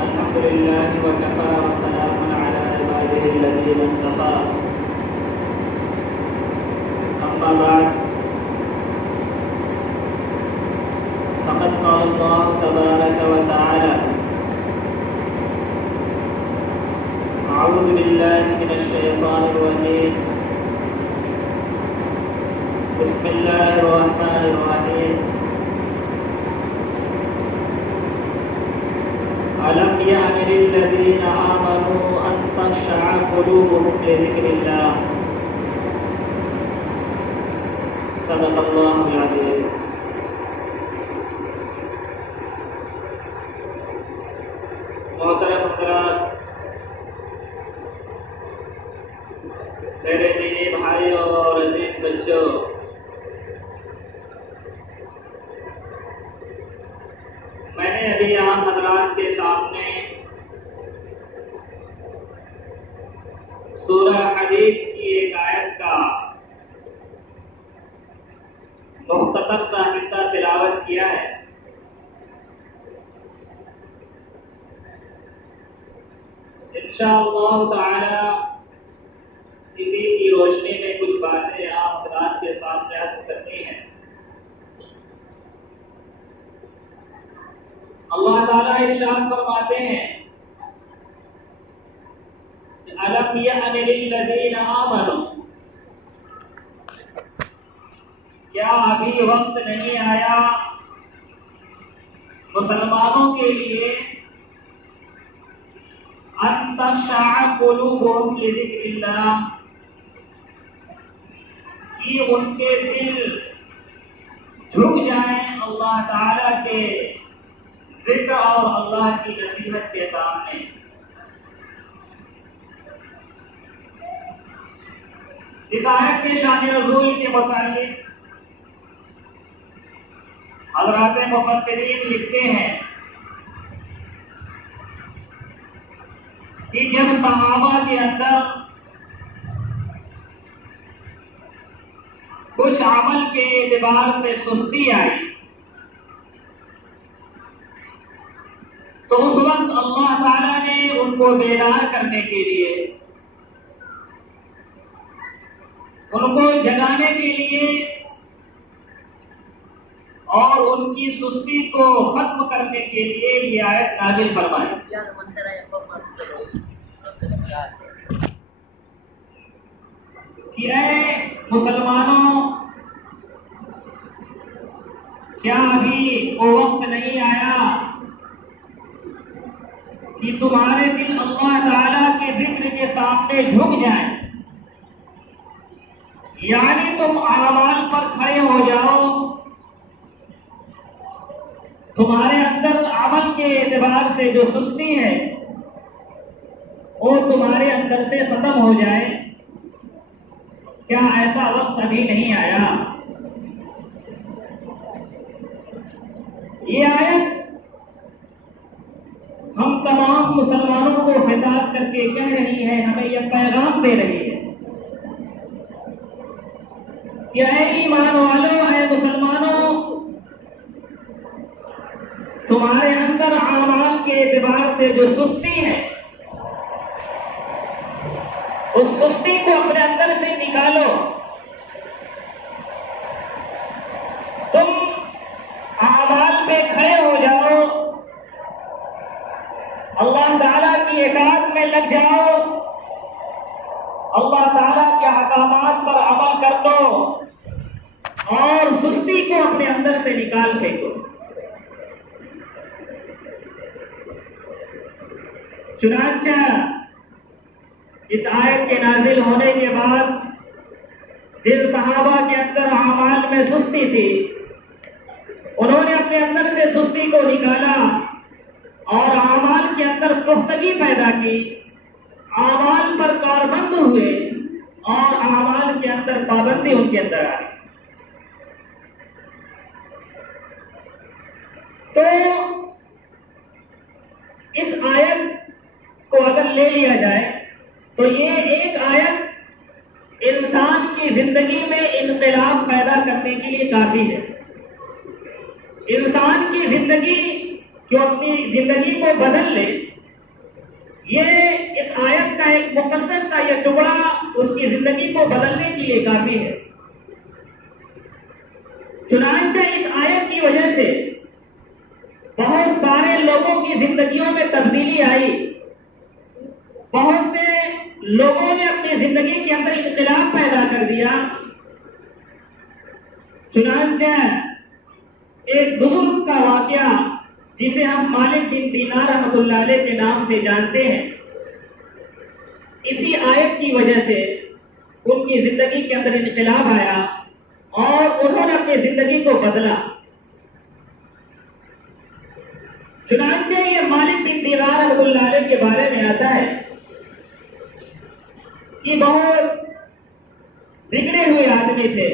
الحمد لله وكفى وسلام على عباده الذين اصطفى أما بعد فقد قال الله تبارك وتعالى أعوذ بالله من الشيطان الرجيم بسم الله الرحمن الرحيم ألم يأن للذين آمنوا أن تخشع قلوبهم لذكر الله صدق الله العظيم. محترم حضرات، میرے دینی بھائیوں اور عزیز بچوں، میں نے ابھی آپ حضرات کے سامنے سورہ حدید کی ایک آیت کا مختصر سا حصہ تلاوت کیا ہے۔ انشاءاللہ تعالی اسی کی روشنی میں کچھ باتیں آپ حضرات کے سامنے عرض کرنی ہیں۔ اللہ تعالیٰ ارشاد فرماتے ہیں أَلَمْ يَأْنِ لِلَّذِينَ آمَنُوا، کیا ابھی وقت نہیں آیا مسلمانوں کے لیے أَن تَخْشَعَ قُلُوبُهُمْ لِذِكْرِ اللَّهِ، کہ ان کے دل جھک جائیں اللہ تعالیٰ کے ذکر اور اللہ کی نصیحت کے سامنے۔ اس آیت کے شان نزول کے متعلق حضرات مفسرین لکھتے ہیں کہ جب صحابہ کے اندر کچھ عمل کے اعتبار سے سستی آئی تو اس وقت اللہ تعالیٰ نے ان کو بیدار کرنے کے لیے، ان کو جگانے کے لیے اور ان کی سستی کو ختم کرنے کے لیے یہ آیت نازل فرمائی کہ اے مسلمانوں، کیا ابھی وہ وقت نہیں آیا کہ تمہارے دل اللہ تعالیٰ کے ذکر کے سامنے جھک جائیں، یعنی تم اعمال پر کھڑے ہو جاؤ، تمہارے اندر عمل کے اعتبار سے جو سستی ہے وہ تمہارے اندر سے ختم ہو جائے۔ کیا ایسا وقت ابھی نہیں آیا؟ یہ آیت ہم تمام مسلمانوں کو خطاب کر کے کہہ رہی ہے، ہمیں یہ پیغام دے رہی ہے کہ اے ایمان والوں، اے مسلمانوں، تمہارے اندر اعمال کے اعتبار سے جو سستی ہے اس سستی کو اپنے اندر سے نکالو، تم اعمال پہ کھڑے ہو جاؤ، اللہ تعالیٰ کی اطاعت میں لگ جاؤ، اللہ تعالیٰ کے احکامات پر عمل کر دو اور سستی کو اپنے اندر سے نکال پھینکو۔ چنانچہ اس آیت کے نازل ہونے کے بعد جن صحابہ کے اندر اعمال میں سستی تھی، انہوں نے اپنے اندر سے سستی کو نکالا اور اعمال کے اندر پختگی پیدا کی، اعمال پر کاربند ہوئے اور اعمال کے اندر پابندی ان کے اندر آئی۔ تو اس آیت کو اگر لے لیا جائے تو یہ ایک آیت انسان کی زندگی میں انقلاب پیدا کرنے کے لیے کافی ہے۔ انسان کی زندگی جو اپنی زندگی کو بدل لے، یہ اس آیت کا ایک مختصر کا یہ ٹکڑا اس کی زندگی کو بدلنے کے لیے کافی ہے۔ چنانچہ اس آیت کی وجہ سے بہت سارے لوگوں کی زندگیوں میں تبدیلی آئی، بہت سے لوگوں نے اپنی زندگی کے اندر انقلاب پیدا کر دیا۔ چنانچہ ایک بزرگ کا واقعہ جسے ہم مالک بن دینار رحمۃ اللہ علیہ کے نام سے جانتے ہیں، اسی آیت کی وجہ سے ان کی زندگی کے اندر انقلاب آیا اور انہوں نے اپنی زندگی کو بدلا۔ چنانچہ یہ مالک بن دینار رحمۃ اللہ علیہ کے بارے میں آتا ہے کہ بہت بگڑے ہوئے آدمی تھے،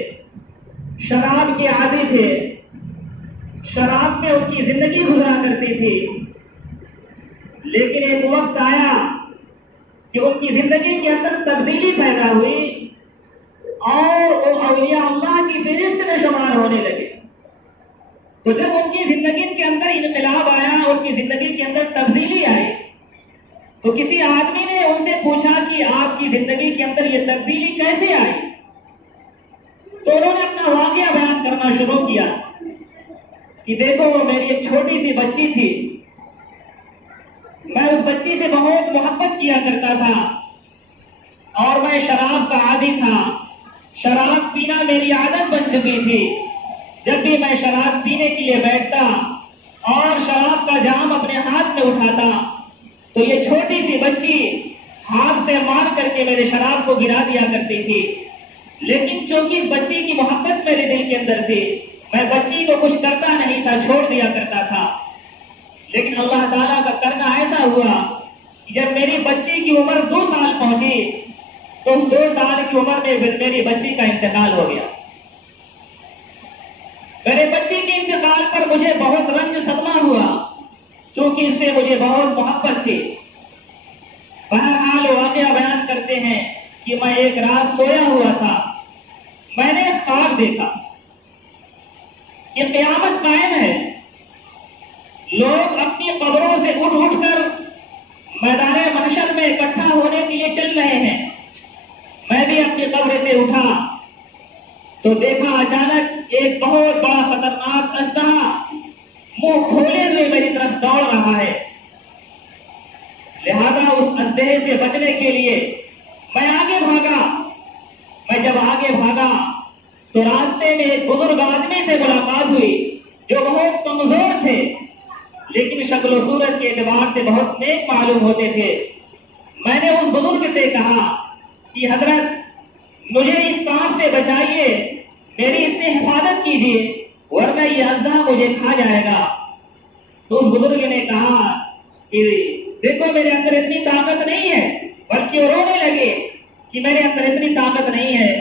شراب کے عادی تھے، شراب میں ان کی زندگی گزرا کرتی تھی، لیکن ایک وقت آیا کہ ان کی زندگی کے اندر تبدیلی پیدا ہوئی اور وہ اولیاء اللہ کی فہرست میں شمار ہونے لگے۔ تو جب ان کی زندگی کے اندر انقلاب آیا، ان کی زندگی کے اندر تبدیلی آئی، تو کسی آدمی نے ان سے پوچھا کہ آپ کی زندگی کے اندر یہ تبدیلی کیسے آئی؟ تو انہوں نے اپنا واقعہ بیان کرنا شروع کیا کہ دیکھو، میری ایک چھوٹی سی بچی تھی، میں اس بچی سے بہت محبت کیا کرتا تھا اور میں شراب کا عادی تھا، شراب پینا میری عادت بن چکی تھی۔ جب بھی میں شراب پینے کے لیے بیٹھتا اور شراب کا جام اپنے ہاتھ میں اٹھاتا تو یہ چھوٹی سی بچی ہاتھ سے مار کر کے میرے شراب کو گرا دیا کرتی تھی، لیکن چونکہ اس بچی کی محبت میرے دل کے اندر تھی، میں بچی کو کچھ کرتا نہیں تھا، چھوڑ دیا کرتا تھا۔ لیکن اللہ تعالیٰ کا کرنا ایسا ہوا کہ جب میری بچی کی عمر 2 سال پہنچی تو اس 2 سال کی عمر میں میری بچی کا انتقال ہو گیا۔ میرے بچی کے انتقال پر مجھے بہت رنج صدمہ ہوا، چونکہ اس سے مجھے بہت محبت تھی۔ بہرحال واقعہ بیان کرتے ہیں کہ میں ایک رات سویا ہوا تھا، میں نے خواب دیکھا کہ قیامت قائم ہے، لوگ اپنی قبروں سے اٹھ اٹھ کر میدان محشر میں اکٹھا ہونے کے لیے چل رہے ہیں۔ میں بھی اپنی قبر سے اٹھا تو دیکھا اچانک ایک بہت بڑا خطرناک اژدہا منہ کھولے ہوئے میری طرف دوڑ رہا ہے۔ لہذا اس اژدہے سے بچنے کے لیے میں آگے بھاگا۔ میں جب آگے بھاگا تو راستے میں ایک بزرگ آدمی سے ملاقات ہوئی جو بہت کمزور تھے، لیکن شکل و صورت کے اعتبار سے بہت نیک معلوم ہوتے تھے۔ میں نے اس بزرگ سے کہا کہ حضرت مجھے اس سانپ سے بچائیے، میری اس سے حفاظت کیجیے ورنہ یہ اژدہا مجھے کھا جائے گا۔ تو اس بزرگ نے کہا کہ دیکھو میرے اندر اتنی طاقت نہیں ہے، بلکہ وہ رونے لگے کہ میرے اندر اتنی طاقت نہیں ہے،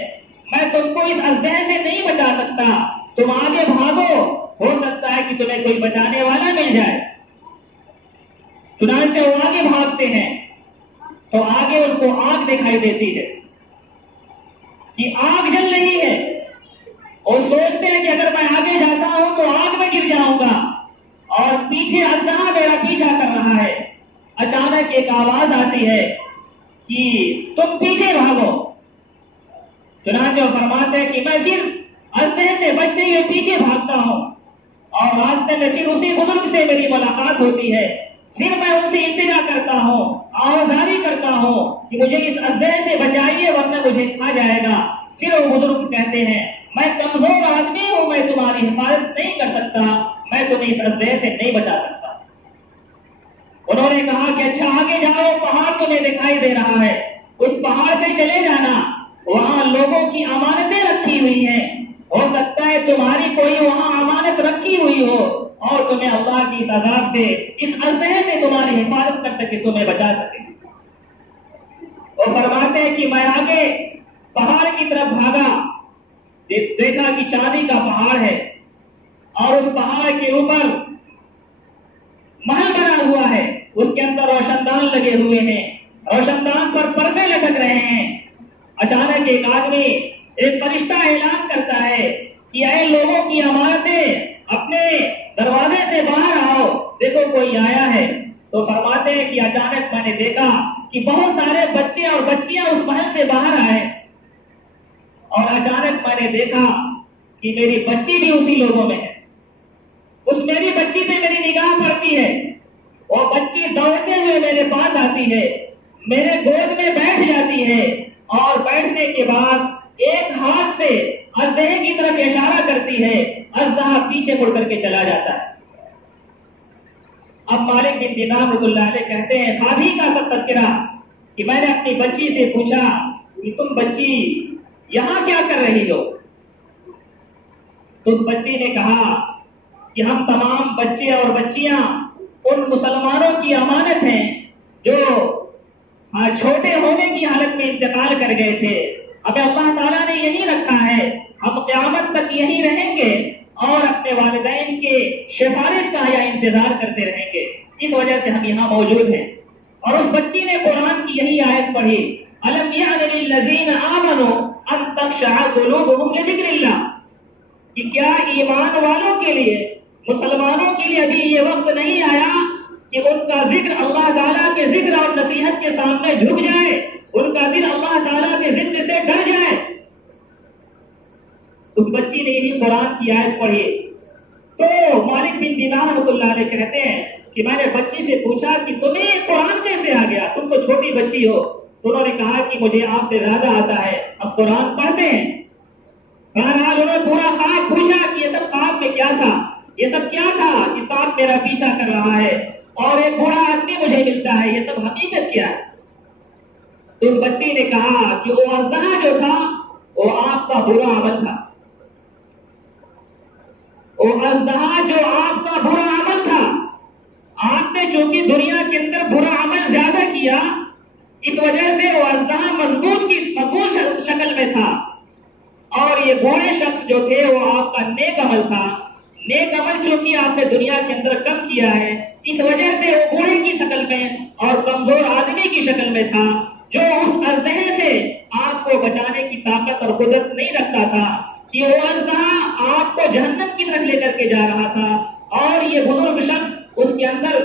میں تم کو اس اژدہے سے نہیں بچا سکتا، تم آگے بھاگو، ہو سکتا ہے کہ تمہیں کوئی بچانے والا مل جائے۔ چنانچہ وہ آگے بھاگتے ہیں تو آگے ان کو آگ دکھائی دیتی ہے کہ آگ جل رہی ہے، اور سوچتے ہیں کہ اگر میں آگے جاتا ہوں تو آگ میں گر جاؤں گا، اور پیچھے اژدہا میرا پیچھا کر رہا ہے۔ اچانک ایک آواز آتی ہے کہ تم پیچھے بھاگو۔ چنانچہ وہ فرماتے ہیں کہ میں پھر اژدہے سے بچتے ہوئے پیچھے بھاگتا ہوں، اور راستے میں پھر اسی بزرگ سے میری ملاقات ہوتی ہے۔ پھر میں ان سے التجا کرتا ہوں، آوازاری کرتا ہوں کہ مجھے اس اژدہے سے بچائیے ورنہ مجھے کھا جائے گا۔ پھر وہ بزرگ کہتے ہیں میں کمزور آدمی ہوں، میں تمہاری حفاظت نہیں کر سکتا، میں تمہیں اس اژدہے سے نہیں بچا سکتا۔ انہوں نے کہا کہ اچھا آگے جاؤ، پہاڑ تمہیں دکھائی دے رہا ہے، اس پہاڑ پہ چلے جانا، وہاں لوگوں کی امانتیں رکھی ہوئی ہیں، ہو سکتا ہے تمہاری کوئی وہاں امانت رکھی ہوئی ہو اور تمہیں اللہ کی اس عذاب سے، اس اژدہے سے تمہاری حفاظت کر سکے، تمہیں بچا سکے۔ وہ فرماتے ہیں کہ میں آگے پہاڑ کی طرف بھاگا، دیکھا کہ چاندی کا پہاڑ ہے اور اس پہاڑ کے اوپر محل بنا ہوا ہے، اس کے اندر روشن دان لگے ہوئے ہیں، روشن دان پر پردے لٹک رہے ہیں۔ اچانک ایک آدمی، ایک فرشتہ اعلان کرتا ہے کہ اے لوگوں کی امانتیں اپنے نے دیکھا کہ بہت سارے بچے اور بچیاں اس محل سے باہر آئے، اور اچانک میں نے دیکھا کہ میری بچی بھی اسی لوگوں میں ہے۔ اس میری بچی پہ میری نگاہ پڑتی ہے، وہ بچی دوڑتے ہوئے میرے پاس آتی ہے، میرے گود میں بیٹھ جاتی ہے، اور بیٹھنے کے بعد ایک ہاتھ سے اژدہے کی طرف اشارہ کرتی ہے، اژدہا پیچھے مڑ کر کے چلا جاتا ہے۔ اب مالک بن دینار رحمۃ اللہ علیہ کہتے ہیں خوابی کا سب تذکرہ کہ میں نے اپنی بچی سے پوچھا کہ تم بچی یہاں کیا کر رہی ہو؟ تو اس بچی نے کہا کہ ہم تمام بچے اور بچیاں ان مسلمانوں کی امانت ہیں جو چھوٹے ہونے کی حالت میں انتقال کر گئے تھے، ہمیں اللہ تعالیٰ نے یہی رکھا ہے، ہم قیامت تک یہی رہیں گے اور اپنے والدین کے سفارش کا یا انتظار کرتے رہیں گے، اس وجہ سے ہم یہاں موجود ہیں۔ اور اس بچی نے قرآن کی یہی آیت پڑھی، أَلَمْ يَعْنِ لِلَّذِينَ آمَنُوا أَن تَخْشَعَ قُلُوبُهُمْ لِذِكْرِ اللَّهِ کہ کیا ایمان والوں کے لیے، مسلمانوں کے لیے ابھی یہ وقت نہیں آیا کہ ان کا ذکر اللہ تعالیٰ کے ذکر اور نصیحت کے سامنے جھک جائے، ان کا دل اللہ تعالیٰ کے ذکر سے ڈر جائے؟ اس بچی نے یہی قرآن کی آیت پڑھی تو مالک بن دینار رحمۃ اللہ علیہ کہتے ہیں کہ میں نے بچی سے پوچھا کہ تمہیں قرآن کیسے آ گیا، تم تو چھوٹی بچی ہو؟ تو انہوں نے کہا کہ مجھے آپ سے زیادہ آتا ہے، اب قرآن پڑھتے ہیں۔ بہرحال انہوں نے پورا خواب پوچھا کہ یہ سب خواب میں کیا تھا، یہ سب کیا تھا کہ سانپ میرا پیچھا کر رہا ہے اور ایک بوڑھا آدمی مجھے ملتا ہے، یہ سب حقیقت کیا ہے؟ تو اس بچی نے کہا کہ وہ اژدہا جو تھا وہ آپ کا برا عمل تھا، وہ اژدہا جو آپ کا برا عمل تھا، آپ نے چونکہ دنیا کے اندر برا عمل زیادہ کیا، اس وجہ سے وہ اژدہا مضبوط شکل میں تھا، اور یہ بوڑھے شخص جو تھے وہ آپ کا نیک عمل تھا، نیک عمل چونکہ آپ نے دنیا کے اندر کم کیا ہے، اس وجہ سے وہ بوڑھے کی شکل میں اور کمزور آدمی کی شکل میں تھا، جو اس اژدہے سے آپ کو بچانے کی طاقت اور قدرت نہیں رکھتا تھا، کہ وہ اژدہا آپ کو جہنم کی طرف لے کر کے جا رہا تھا، اور یہ بزرگ شخص اس کے اندر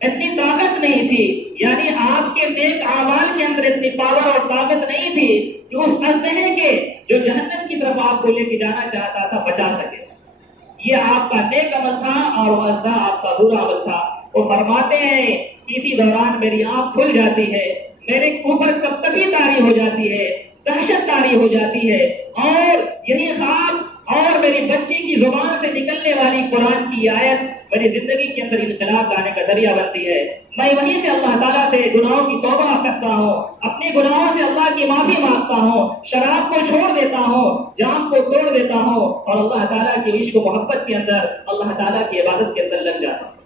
اتنی طاقت نہیں تھی، یعنی آپ کے نیک اعمال کے اندر اتنی پاور اور طاقت نہیں تھی کہ اس اژدہے کے جو جہنم کی طرف آپ کو لے کے جانا چاہتا تھا بچا سکے۔ یہ آپ کا نیک عمل تھا اور وہ اژدہا آپ کا برا عمل تھا۔ وہ فرماتے ہیں اسی دوران میری آنکھ کھل جاتی ہے، میرے اوپر کب تک تاری ہو جاتی ہے، دہشت تاری ہو جاتی ہے، اور یہی خواب اور میری بچی کی زبان سے نکلنے والی قرآن کی آیت میری زندگی کے اندر انقلاب لانے کا ذریعہ بنتی ہے۔ میں وہیں سے اللہ تعالیٰ سے گناہوں کی توبہ کرتا ہوں، اپنے گناہوں سے اللہ کی معافی مانگتا ہوں، شراب کو چھوڑ دیتا ہوں، جام کو توڑ دیتا ہوں، اور اللہ تعالیٰ کی عشق و محبت کے اندر، اللہ تعالیٰ کی عبادت کے اندر لگ جاتا ہوں۔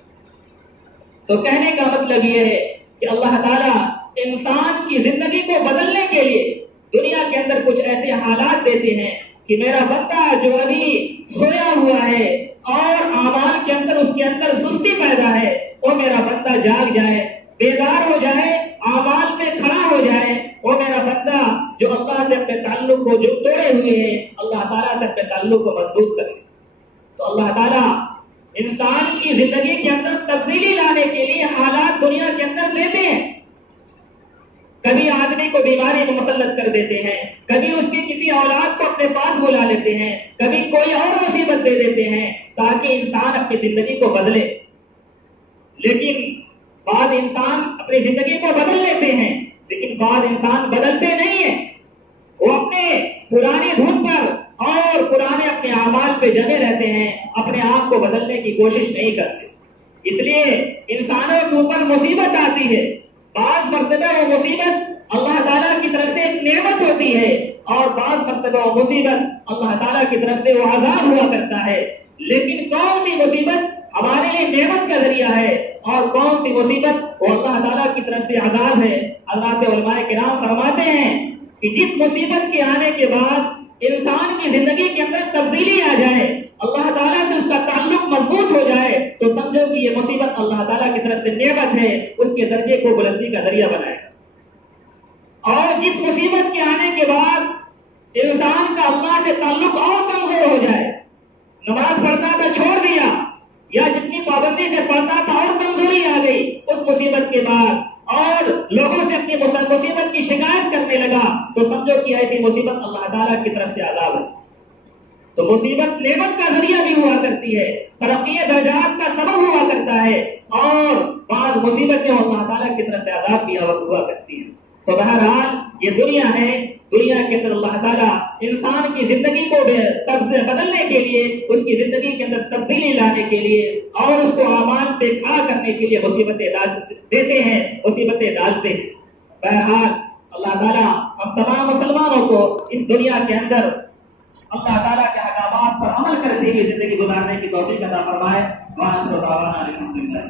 تو کہنے کا مطلب یہ ہے کہ اللہ تعالیٰ انسان کی زندگی کو بدلنے کے لیے دنیا کے اندر کچھ ایسے حالات دیتے ہیں کہ میرا بندہ جو ابھی سویا ہوا ہے اور اعمال کے اندر اس کے اندر سستی پیدا ہے، وہ میرا بندہ جاگ جائے، بیدار ہو جائے، اعمال میں کھڑا ہو جائے۔ وہ میرا بندہ جو اللہ سے اپنے تعلق کو جو توڑے ہوئے ہیں، اللہ تعالیٰ سے اپنے تعلق کو مضبوط کرے۔ تو اللہ تعالیٰ انسان کی زندگی کے اندر تبدیلی لانے کے لیے حالات دنیا کے اندر دیتے ہیں۔ کبھی آدمی کو بیماری میں مسلط کر دیتے ہیں، کبھی اس کی کسی اولاد کو اپنے پاس بلا لیتے ہیں، کبھی کوئی اور مصیبت دے دیتے ہیں تاکہ انسان اپنی زندگی کو بدلے۔ لیکن بعض انسان اپنی زندگی کو بدل لیتے ہیں، لیکن بعض انسان بدلتے نہیں ہیں، وہ اپنے پرانی دھن پر اور پرانے اپنے اعمال پہ جمے رہتے ہیں، اپنے آپ کو بدلنے کی کوشش نہیں کرتے۔ اس لیے انسانوں کے اوپر مصیبت آتی ہے، بعض مرتبہ وہ مصیبت اللہ تعالیٰ کی طرف سے ایک نعمت ہوتی ہے، اور بعض مرتبہ وہ مصیبت اللہ تعالیٰ کی طرف سے وہ عذاب ہوا کرتا ہے۔ لیکن کون سی مصیبت ہمارے لیے نعمت کا ذریعہ ہے اور کون سی مصیبت وہ اللہ تعالیٰ کی طرف سے عذاب ہے؟ حضرات علماء کرام فرماتے ہیں کہ جس مصیبت کے آنے کے بعد انسان کی زندگی کے اندر تبدیلی آ جائے، اللہ تعالیٰ سے اس کا تعلق مضبوط ہو جائے، تو سمجھو کہ یہ مصیبت اللہ تعالیٰ کی طرف سے نعمت ہے، اس کے درجے کو بلندی کا ذریعہ بنائے گا۔ اور جس مصیبت کے آنے کے بعد انسان کا اللہ سے تعلق اور کمزور ہو جائے، نماز پڑھتا تھا چھوڑ دیا، یا جتنی پابندی سے پڑھتا تھا اور کمزوری آ گئی اس مصیبت کے بعد، اور گا تو سمجھو کہ ایسی مصیبت اللہ تعالیٰ کی طرف سے عذاب ہے۔ تو مصیبت نعمت کا ذریعہ بھی ہوا کرتی ہے، ترقی درجات کا سبب ہوا کرتا ہے، اور بعض مصیبتیں اللہ تعالیٰ کی طرف سے عذاب بھی ہوا کرتی ہیں۔ تو بہرحال یہ دنیا ہے، دنیا کے اندر اللہ تعالیٰ انسان کی زندگی کو بدلنے کے لیے، اس کی زندگی کے اندر تبدیلی لانے کے لیے اور اس کو اعمال پہ کھڑا کرنے کے لیے مصیبتیں دیتے ہیں، مصیبتیں ڈالتے ہیں۔ بہرحال اللہ تعالیٰ ہم تمام مسلمانوں کو اس دنیا کے اندر اللہ تعالیٰ کے احکامات پر عمل کرتے ہوئے زندگی گزارنے کی توفیق عطا فرمائے۔ وآخر دعوانا الحمدللہ۔